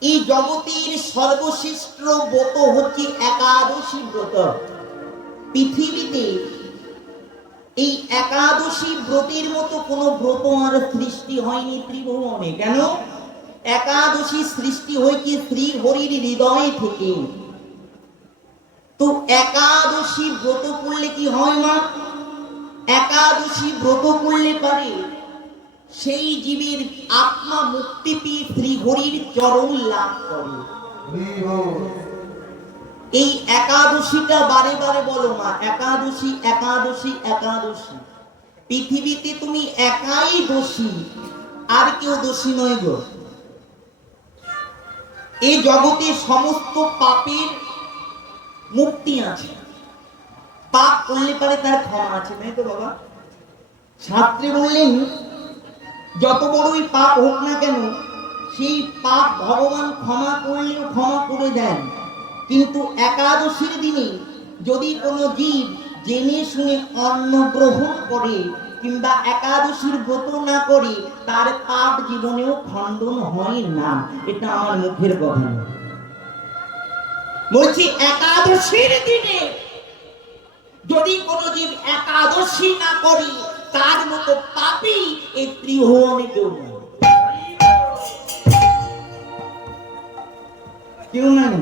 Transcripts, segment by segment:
এই জগতের সর্বশ্রেষ্ঠ ব্রত হচ্ছে একাদশী ব্রত। পৃথিবীতে এই একাদশী ব্রতের মতো কোনো ব্রত আর সৃষ্টি হয়নি ত্রিভুবনে। কেন? একাদশী সৃষ্টি হয়েছে শ্রী হরির হৃদয় থেকে। তো একাদশী ব্রত করলে কি হয় মা? একাদশী ব্রত করলে পারে সেই জীবের আত্মা মুক্তি পেয়ে শ্রী হরির চরণ লাভ করে। এই একাদশীটা বারে বারে বলো মা, একাদশী একাদশী একাদশী। পৃথিবীতে তুমি একাই দোষী, আর কেউ দোষী নয় গো। এই জগতে সমস্ত পাপের মুক্তি আছে। পাপ করলে পারে তার ক্ষমা আছে, তাই তো বাবা? শাস্ত্রে বললেন যত বড়ই পাপ হোক না কেন, সেই পাপ ভগবান ক্ষমা করলেও ক্ষমা করে দেন। কিন্তু একাদশীর দিনে যদি কোনো জীব জেনে শুনে অন্ন গ্রহণ করে কিংবা একাদশীর ব্রত না করে, তার পাপ জীবনেও খণ্ডন হয় না। এটা আমার মুখের কথা। বলছি, একাদশীর দিনে যদি কোনো জীব একাদশী না করে তার মতো পাপি এই ত্রিভুবনে কেউ নাই। কেউ নাই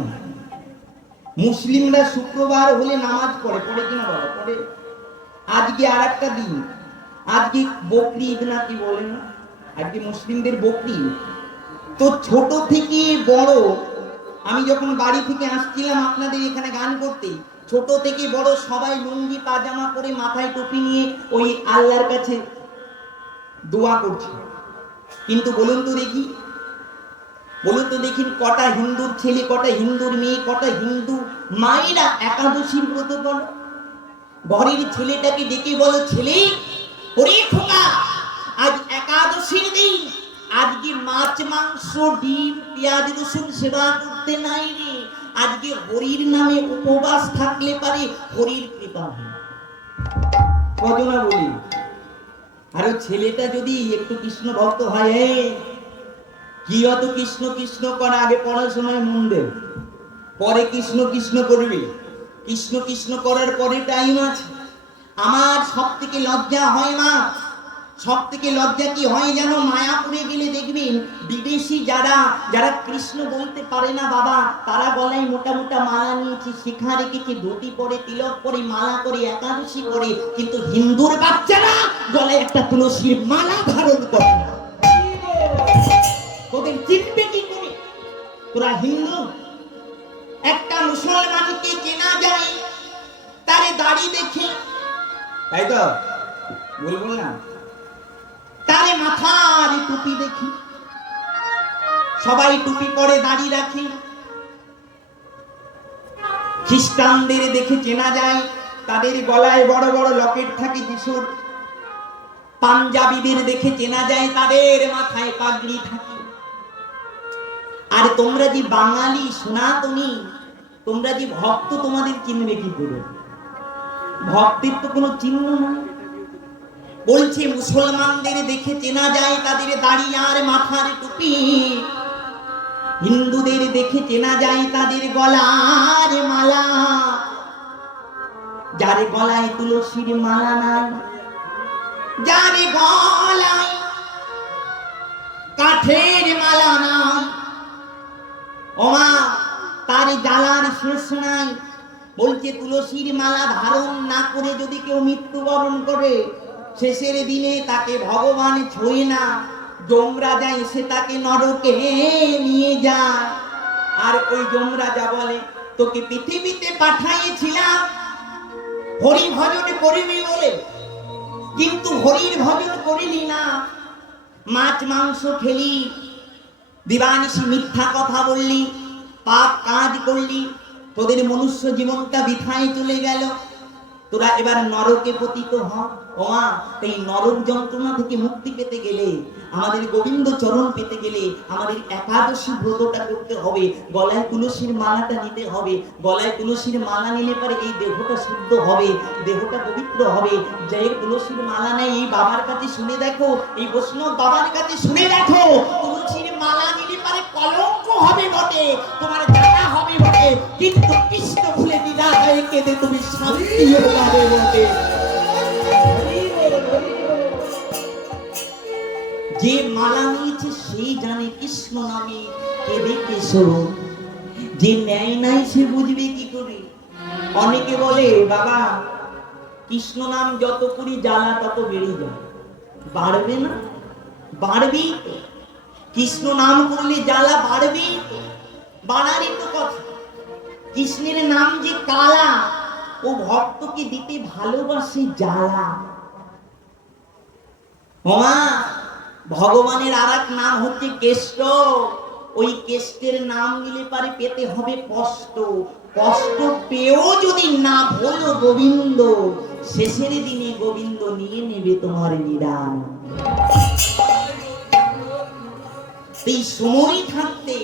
মুসলিমরা শুক্রবার হলে নামাজ পড়ে পড়ে কিনা বাবা? পড়ে। আজকে আর একটা দিন। আজকে বকরি ঈদ না কি বলে না? আজকে মুসলিমদের বকরি। তো ছোট থেকে বড়, আমি যখন বাড়ি থেকে আসছিলাম আপনাদের এখানে গান করতে ছোট থেকে বড় সবাই লুঙ্গি, পাজামা পরে মাথায় টুপি নিয়ে ওই আল্লাহর কাছে দোয়া করছে। কিন্তু বলুন তো দেখি, বলুন তো দেখি কটা হিন্দুর ছেলে, কটা হিন্দুর মেয়ে, কটা হিন্দু মায়েরা একাদশীর ব্রত করো। ঘরের ছেলেটাকে ডেকে বলো, ছেলে আজ একাদশীর দিন। আজকে মাছ, মাংস, ডিম, পেঁয়াজ, রসুন সেবা করতে নাই রে। আজকে হরির নামে উপবাস থাকলে পারে হরির কৃপা কজনা বলি, আর ছেলেটা যদি একটু কৃষ্ণ ভক্ত হয় কি অত কৃষ্ণ কৃষ্ণ করা, আগে পড়ার সময় মন দে। পরে কৃষ্ণ কৃষ্ণ করবি। কৃষ্ণ কৃষ্ণ করার পরে টাইম আছে। আমার সব থেকে লজ্জা হয় মা সব থেকে লজ্জা কি হয় যেন মায়াপুরে গেলে দেখবেন বিদেশি যারা যারা কৃষ্ণ বলতে পারে না বাবা, তারা গলায় মোটা মোটা মালা নিয়েছে, শিখা রেখেছে, ধুতি পরে, তিলক পরে, মালা করে একাদশী করে কিন্তু হিন্দুর বাচ্চারা গলায় একটা তুলসীর মালা ধারণ করে। তোদের চিনবে কি করে? তোরা হিন্দু? একটা মুসলমানকে চেনা যায়, তারে দাড়ি দেখে। তাই তো? বলব না তারে মাথার টুপি দেখি, সবাই টুপি পরে দাড়ি রাখে। খ্রিস্টানদের দেখে চেনা যায়, তাদের গলায় বড় বড় লকেট থাকে যিশুর। পাঞ্জাবিদের দেখে চেনা যায়, তাদের মাথায় পাগড়ি থাকে। আর তোমরা যে বাঙালি সনাতনী, তোমরা যে ভক্ত, তোমাদের চিনবে কি করে? ভক্তের তো কোনো চিহ্ন নাই। বলছে, মুসলমানদের দেখে চেনা যায় তাদের দাড়ি আর মাথার টুপি। হিন্দুদের দেখে চেনা যায় তাদের গলার মালা। যার গলায় তুলসীর মালা নাই, যার গলায় কাঠের মালা নাই, ওমা, তার জ্বালার শেষ নাই। বলছে, তুলসীর মালা ধারণ না করে যদি কেউ মৃত্যুবরণ করে শেষের দিনে তাকে ভগবান ছুঁয়ে না। যমরাজা এসে তাকে নরকে নিয়ে যায়। আর ওই যমরাজা বলে, তোকে পৃথিবীতে পাঠাইছিলাম। হরি ভজন করিবি বলে। কিন্তু হরির ভজন করিলি না। মাছ, মাংস খেলি। দিবানিসি মিথ্যা কথা বললি। পাপ কাজ করলি। তোদের মনুষ্য জীবনটা বিথায় চলে গেল। তোরা এবার নরকে পতিত হ। ওমা এই নরক যন্ত্রণা থেকে মুক্তি পেতে গেলে, আমাদের গোবিন্দ চরণ পেতে গেলে আমাদের একাদশী ব্রতটা করতে হবে। গলায় তুলসীর মালাটা নিতে হবে। গলায় তুলসীর মালা নিলে পরে এই দেহটা শুদ্ধ হবে, দেহটা পবিত্র হবে। যে তুলসীর মালা নেই এই বাবার কাছে শুনে দেখো। এই বৈষ্ণব বাবার কাছে শুনে দেখো। তুলসীর মালা নিলে পারে কলঙ্ক হবে বটে, তোমার জানা হবে বটে, কিন্তু কৃষ্ণ ভুলে তুমি যে মালা নিয়েছে সেই জানে কৃষ্ণ নামে কেঁদে যে নাই সে বুঝবে কি করে? অনেকে বলে, বাবা, কৃষ্ণ নাম যত করি জ্বালা তত বেড়ে যায়। বাড়বে না? বাড়বেই তো। কৃষ্ণ নাম করলে জ্বালা বাড়বেই তো। বাড়ারই তো কথা। কৃষ্ণের নাম যে কালা, ও ভক্তকে দিতে ভালোবাসে জ্বালা। ওমা ভগবানের আর এক নাম হচ্ছে কেষ্ট। ওই কেষ্টের নাম নিলে পারে পেতে হবে কষ্ট। কষ্ট পেয়েও যদি না ভোলো গোবিন্দ, শেষের দিনে গোবিন্দ নিয়ে নেবে তোমার নিদান। এই সময় থাকতে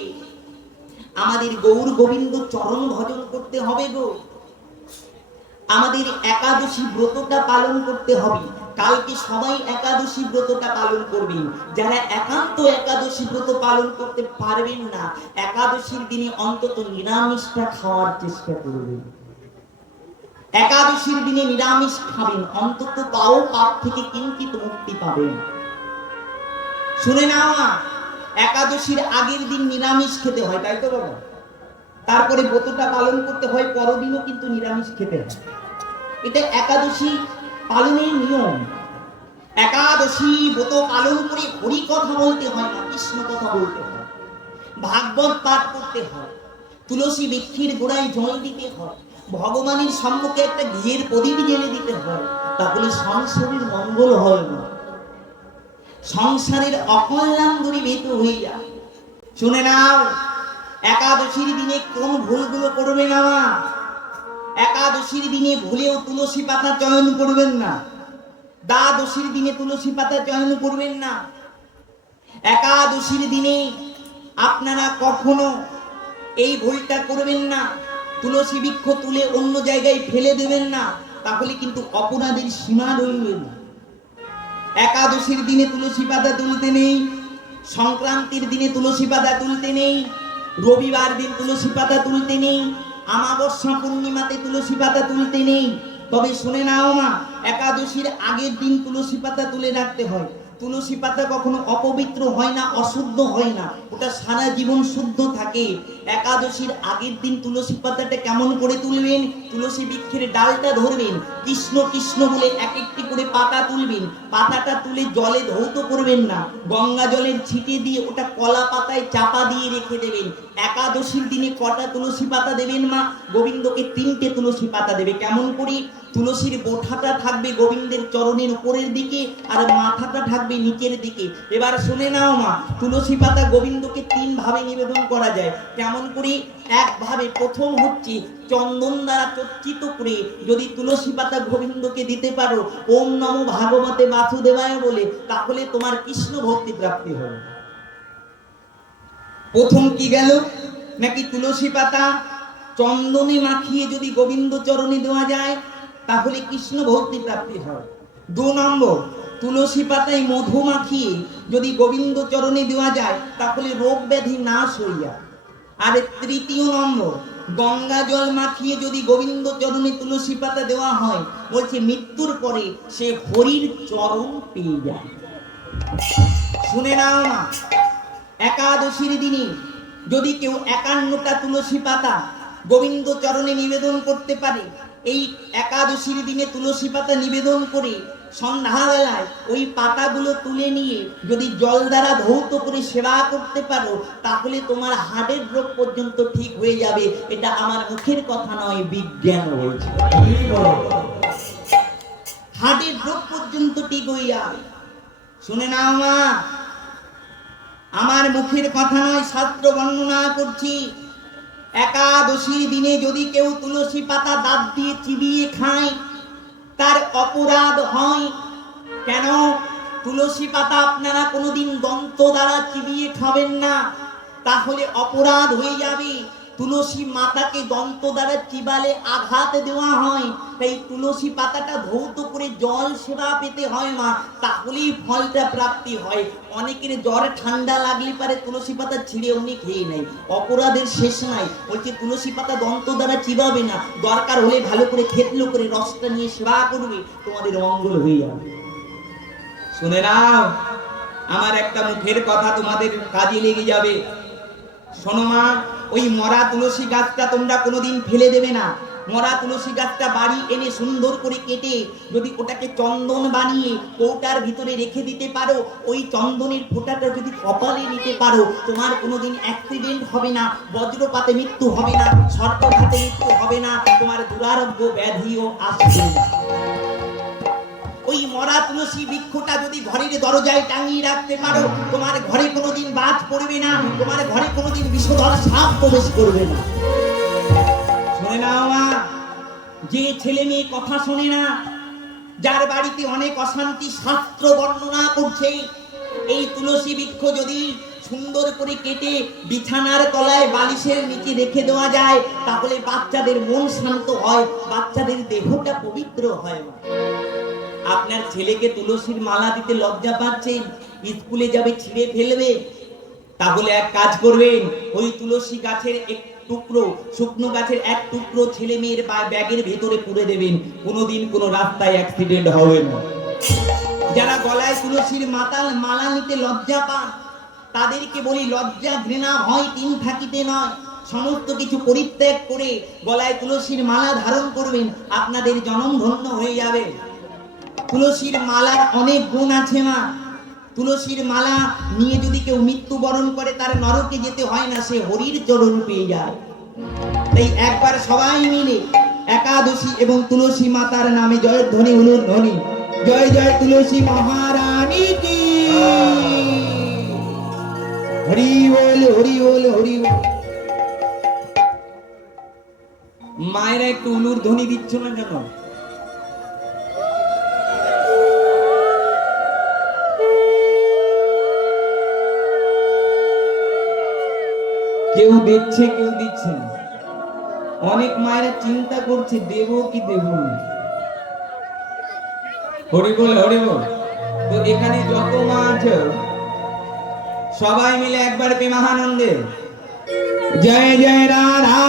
আমাদের গৌর গোবিন্দ চরণ ভজন করতে হবে গো। আমাদের একাদশী ব্রতটা পালন করতে হবে। কালকে সবাই একাদশী ব্রতটা পালন করবেন। যারা একান্ত একাদশী ব্রত পালন করতে পারবেন না একাদশীর দিনে অন্তত নিরামিষটা খাওয়ার চেষ্টা করবেন। একাদশীর দিনে নিরামিষ খাবেন অন্তত তাও পাপ থেকে কিঞ্চিত মুক্তি পাবেন। শুনে নাও মা, একাদশীর আগের দিন নিরামিষ খেতে হয়, তাই তো বাবা? তারপরে ব্রতটা পালন করতে হয়, পরদিনও কিন্তু নিরামিষ খেতে হয়। এটা একাদশী পালনের নিয়ম। একাদশী ব্রত পালন করে হরি কথা বলতে হয় না কৃষ্ণ কথা বলতে হয়। ভাগবত পাঠ করতে হয়। তুলসী বৃক্ষের গোড়ায় জল দিতে হয়। ভগবানের সম্মুখে একটা ঘিয়ের প্রদীপ জেলে দিতে হয়। তাহলে সংসারের মঙ্গল হয় না। সংসারের অকল্যাণ দূরীভূত হয়ে যায় শুনে নাও, একাদশীর দিনে কোন ভুলগুলো করবে না একাদশীর দিনে ভুলেও তুলসী পাতা চয়ন করবেন না। দ্বাদশীর দিনে তুলসী পাতা চয়ন করবেন না। একাদশীর দিনে আপনারা কখনো এই ভুলটা করবেন না। তুলসী বৃক্ষ তুলে অন্য জায়গায় ফেলে দেবেন না। তাহলে কিন্তু অপরাধের সীমা রইবে না। একাদশীর দিনে তুলসী পাতা তুলতে নেই, সংক্রান্তির দিনে তুলসী পাতা তুলতে নেই, রবিবার দিন তুলসী পাতা তুলতে নেই আমাবস্যা পূর্ণিমাতে তুলসী পাতা তুলতে নেই। তবে শুনে নাও মা, একাদশীর আগের দিন তুলসী পাতা তুলে রাখতে হয়। তুলসী পাতা কখনো অপবিত্র হয় না, অশুদ্ধ হয় না। ওটা সারা জীবন শুদ্ধ থাকে। একাদশীর আগের দিন তুলসী পাতাটা কেমন করে তুলবেন? তুলসী বৃক্ষের ডালটা ধরবেন। কৃষ্ণ কৃষ্ণ বলে এক একটি করে পাতা তুলবেন। পাতাটা তুলে জলে ধৌত করবেন না। গঙ্গা জলের ছিটে দিয়ে ওটা কলা পাতায় চাপা দিয়ে রেখে দেবেন। একাদশীর দিনে কটা তুলসী পাতা দেবেন মা? গোবিন্দকে তিনটে তুলসী পাতা দেবে। কেমন করে? তুলসীর বোঠাটা থাকবে গোবিন্দের চরণের উপরের দিকে আর মাথাটা থাকবে নিচের দিকে। এবার শুনে নাও মা, তুলসী পাতা গোবিন্দকে তিন ভাবে নিবেদন করা যায়। কেমন করে? এক ভাবে। প্রথম হচ্ছে চন্দন দ্বারা চর্চিত করে যদি তুলসী পাতা গোবিন্দকে দিতে পারো, ওম নম ভাগবতে বাসুদেবায় বলে, তাহলে তোমার কৃষ্ণ ভক্তি প্রাপ্তি হবে প্রথম কি গেল? নাকি তুলসী পাতা চন্দনে মাখিয়ে যদি গোবিন্দ চরণে দেওয়া যায় তাহলে কৃষ্ণ ভক্তি প্রাপ্তি হয়। দু নম্বর, তুলসী পাতায় মধু মাখিয়ে যদি গোবিন্দ চরণে দেওয়া যায়, তাহলে রোগ ব্যাধি নাশ হইয়া। আর তৃতীয় নম্বর, গঙ্গা জল মাখিয়ে যদি গোবিন্দ চরণে তুলসী পাতা দেওয়া হয়, বলছে মৃত্যুর পরে সে হরির চরণ পেয়ে যায়। শুনে নাও না একাদশীর দিনে যদি কেউ একান্নটা তুলসী পাতা গোবিন্দ চরণে নিবেদন করতে পারে এই একাদশীর দিনে তুলসী পাতা নিবেদন করে সন্ধ্যাবেলায় ওই পাতাগুলো তুলে নিয়ে যদি জল দ্বারা ভৌত করে সেবা করতে পারো, তাহলে তোমার হার্টের রোগ পর্যন্ত ঠিক হয়ে যাবে। এটা আমার মুখের কথা নয়, বিজ্ঞান বলছে। হার্টের রোগ পর্যন্ত ঠিক হয়ে যাবে। শুনে নাও মা, আমার মুখের কথা নয়, শাস্ত্র বর্ণনা করছি। একাদশীর দিনে যদি কেউ তুলসী পাতা দাঁত দিয়ে চিবিয়ে খায়, তার অপরাধ হয়। কেন? তুলসী পাতা আপনারা কোনোদিন দন্ত দ্বারা চিবিয়ে খাবেন না, তাহলে অপরাধ হয়ে যাবে। তুলসী মাতাকে দন্ত দ্বারা চিবালে আঘাত দেওয়া হয়। তাই তুলসী পাতাটা ধৌত করে জল সেবা পেতে হয় মা, তাহলেই ফলটা প্রাপ্তি হয়। অনেকের জ্বর ঠান্ডা লাগলে পারে তুলসী পাতা ছিঁড়ে উনি খেয়ে নেয়। অপরাধের শেষ নাই। বলছে, তুলসী পাতা দন্ত দ্বারা চিবাবে না। দরকার হলে ভালো করে খেতলো করে রসটা নিয়ে সেবা করবে। তোমাদের মঙ্গল হয়ে যাবে। শুনে নাও, আমার একটা মুখের কথা তোমাদের কাজে লেগে যাবে। শোনো মা ওই মরা তুলসী গাছটা তোমরা কোনোদিন ফেলে দেবে না। মরা তুলসী গাছটা বাড়ি এনে সুন্দর করে কেটে, যদি ওটাকে চন্দন বানিয়ে কৌটার ভিতরে রেখে দিতে পারো, ওই চন্দনের ফোঁটাটা যদি কপালে নিতে পারো, তোমার কোনোদিন অ্যাক্সিডেন্ট হবে না, বজ্রপাতে মৃত্যু হবে না সর্পঘাতে মৃত্যু হবে না, তোমার দুরারোগ্য ব্যাধিও আসবে না। দরজায় টাঙিয়ে রাখতে পারো। তোমার ঘরে কোনোদিন বাজ পড়বে না, তোমার ঘরে কোনোদিন বিষধর সাপ প্রবেশ করবে না। শুনে নাও মা, যে ছেলে মেয়ে কথা শোনে না, যার বাড়িতে অনেক অশান্তি শাস্ত্র বর্ণনা করছে, এই তুলসী বৃক্ষ যদি সুন্দর করে কেটে বিছানার তলায় বালিশের নিচে রেখে দেওয়া যায়, তাহলে বাচ্চাদের মন শান্ত হয়, বাচ্চাদের দেহটা পবিত্র হয় আপনার ছেলেকে তুলসীর মালা দিতে লজ্জা পাচ্ছেন স্কুলে যাবে, ছিঁড়ে ফেলবে। তাহলে এক কাজ করবেন, ওই তুলসী গাছের এক টুকরো, শুকনো গাছের এক টুকরো ছেলে মেয়ের বা ব্যাগের ভেতরে পুরে দেবেন। কোনোদিন কোনো রাস্তায় অ্যাক্সিডেন্ট হবে না। যারা গলায় তুলসীর মাতাল, মালা নিতে লজ্জা পান, তাদেরকে বলি লজ্জা, ঘৃণা, ভয় তিন থাকিতে নয়। সমস্ত কিছু পরিত্যাগ করে গলায় তুলসীর মালা ধারণ করবেন, আপনাদের জনম ধন্য হয়ে যাবে। তুলসীর মালার অনেক গুণ আছে মা। তুলসীর মালা নিয়ে যদি কেউ মৃত্যুবরণ করে, তার নরকে যেতে হয় না, সে হরির চরণ পেয়ে যায়। তাই একবার সবাই মিলে একাদশী এবং তুলসী মাতার নামে জয় ধ্বনি হলুন ধ্বনি। জয় জয় তুলসী মহারানী কি? হরি বল হরি বল হরি বল। মায়েরা একটু উলুর ধ্বনি দিচ্ছ না কেন? কেউ দিচ্ছে কেউ দিচ্ছে না। অনেক মায়েরা চিন্তা করছে, দেব কি দেব হরি বল হরি বল। তো এখানে যত মা আছে, সবাই মিলে একবার প্রেমানন্দে। জয় জয় রাধা